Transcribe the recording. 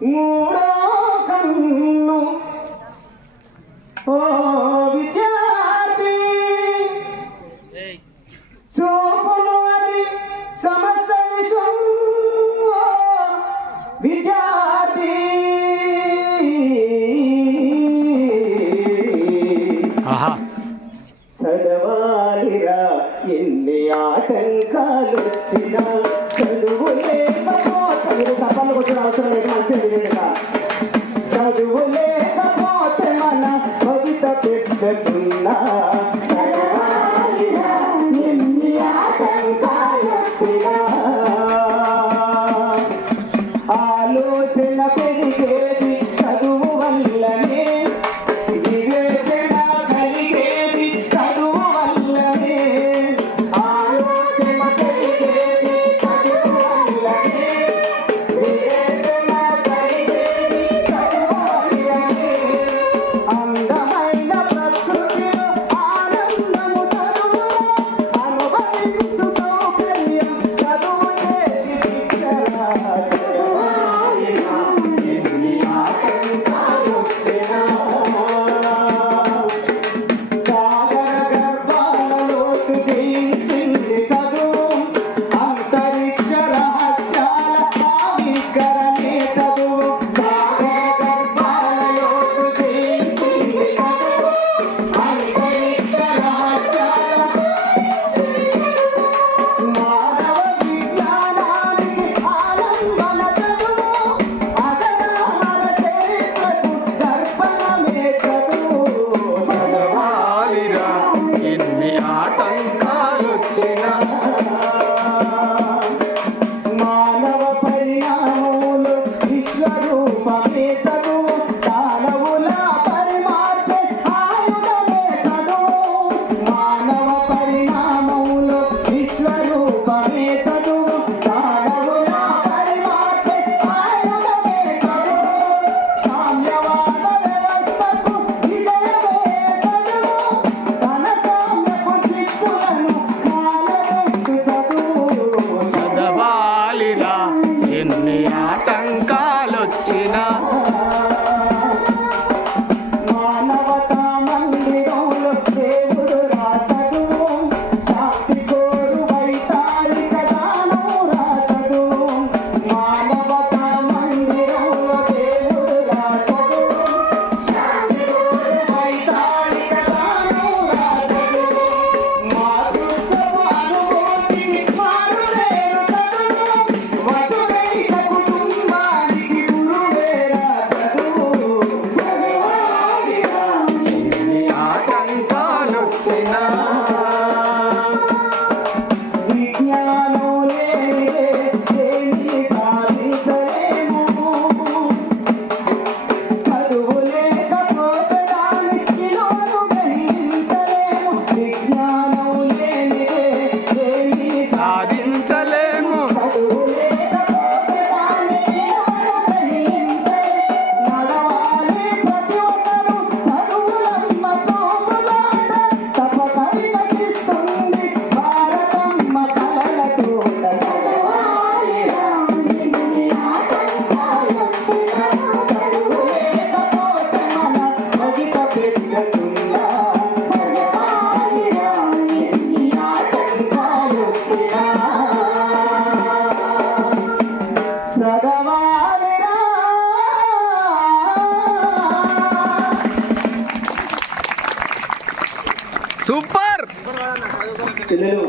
మూడో కన్ను ఓ విద్యార్థి చూపును అది సమస్త విశ్వం విద్యార్థి చదవాలిరా ఎన్ని ఆటంకాలు వచ్చినా చదువు లేకపోతే సభలు వచ్చిన అవసరం లేదు మంచిగా చదువు లేకపోతే మన కవిత పెట్టుకున్నా చదవాలిరా ఎన్ని ఆటంకాలు వచ్చినా ఆలోచన పెరిగేది చదువు వల్లనే ఎన్ని ఆటంకాలొచ్చినా మానవతా మందిరంలో దేవుడు రాజదు శాంతి కోరు వైతాళిక దానం రాజదు మానవతా మందిరంలో దేవుడు రాజదు శాంతి కోరు వైతాళిక దానం రాజదు మాతృత్వ అనుభూతికి మారులేరు సూపర్ పిల్లలు